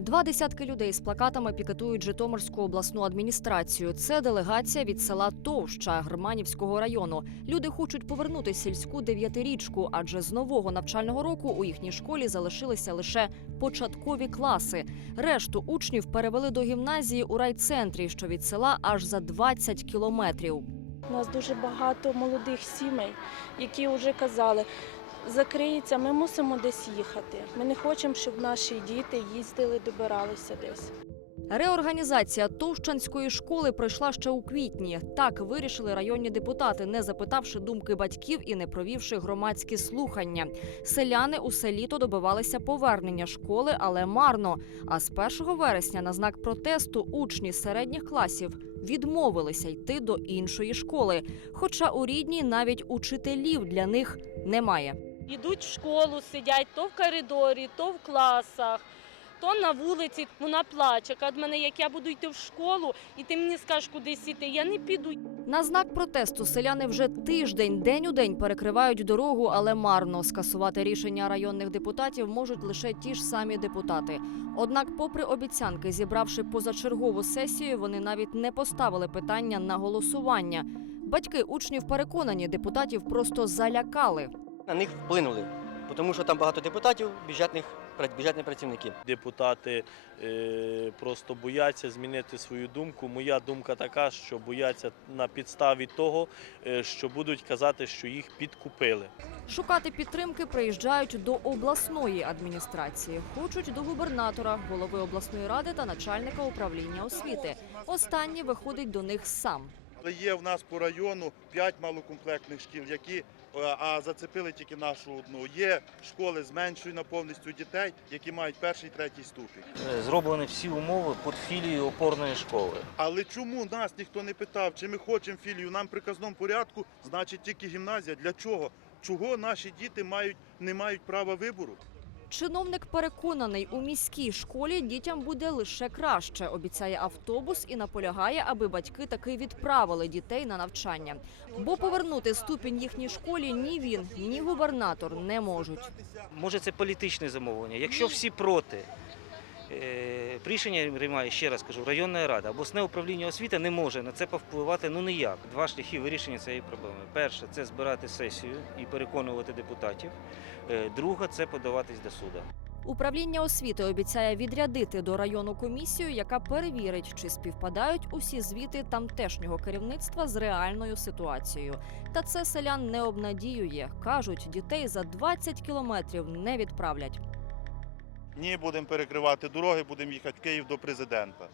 Два десятки людей з плакатами пікетують Житомирську обласну адміністрацію. Це делегація від села Товща Германівського району. Люди хочуть повернути сільську дев'ятирічку, адже з нового навчального року у їхній школі залишилися лише початкові класи. Решту учнів перевели до гімназії у райцентрі, що від села аж за 20 кілометрів. У нас дуже багато молодих сімей, які вже казали, закриється, ми мусимо десь їхати. Ми не хочемо, щоб наші діти їздили, добиралися десь. Реорганізація Товщанської школи пройшла ще у квітні. Так вирішили районні депутати, не запитавши думки батьків і не провівши громадські слухання. Селяни усе літо добивалися повернення школи, але марно. А з 1 вересня на знак протесту учні середніх класів відмовилися йти до іншої школи. Хоча у рідній навіть учителів для них немає. Йдуть в школу, сидять то в коридорі, то в класах, то на вулиці. Вона плаче. Каже, мене, як я буду йти в школу, і ти мені скажеш, куди йти, я не піду. На знак протесту селяни вже тиждень день у день перекривають дорогу, але марно скасувати рішення районних депутатів можуть лише ті ж самі депутати. Однак, попри обіцянки, зібравши позачергову сесію, вони навіть не поставили питання на голосування. Батьки учнів переконані, депутатів просто залякали. На них вплинули, тому що там багато депутатів, бюджетних, бюджетних працівників. Депутати е, просто бояться змінити свою думку. Моя думка така, що бояться на підставі того, е, що будуть казати, що їх підкупили. Шукати підтримки приїжджають до обласної адміністрації. Хочуть до губернатора, голови обласної ради та начальника управління освіти. Останній виходить до них сам. Є в нас по району 5 малокомплектних шкіл, які е, а зацепили тільки нашу одну. Є школи з меншою наповністю дітей, які мають перший третій ступінь. Е, зроблені всі умови під філією опорної школи. Але чому нас ніхто не питав, чи ми хочемо філію? Нам в приказному порядку, значить тільки гімназія. Для чого? Чого наші діти мають не мають права вибору? Чиновник переконаний, у міській школі дітям буде лише краще. Обіцяє автобус і наполягає, аби батьки таки відправили дітей на навчання. Бо повернути ступінь їхній школі ні він, ні губернатор не можуть. Може, це політичне замовлення. Якщо всі проти, рішення приймає, ще раз кажу, районна рада, обласне управління освіти не може на це повпливати ну ніяк. Два шляхи вирішення цієї проблеми. Перше це збирати сесію і переконувати депутатів. Е, Друге це подаватись до суду. Управління освіти обіцяє відрядити до району комісію, яка перевірить, чи співпадають усі звіти тамтешнього керівництва з реальною ситуацією. Та це селян не обнадіює. кажуть, дітей за 20 кілометрів не відправлять. Ні, будемо перекривати дороги, будемо їхати в Київ до президента.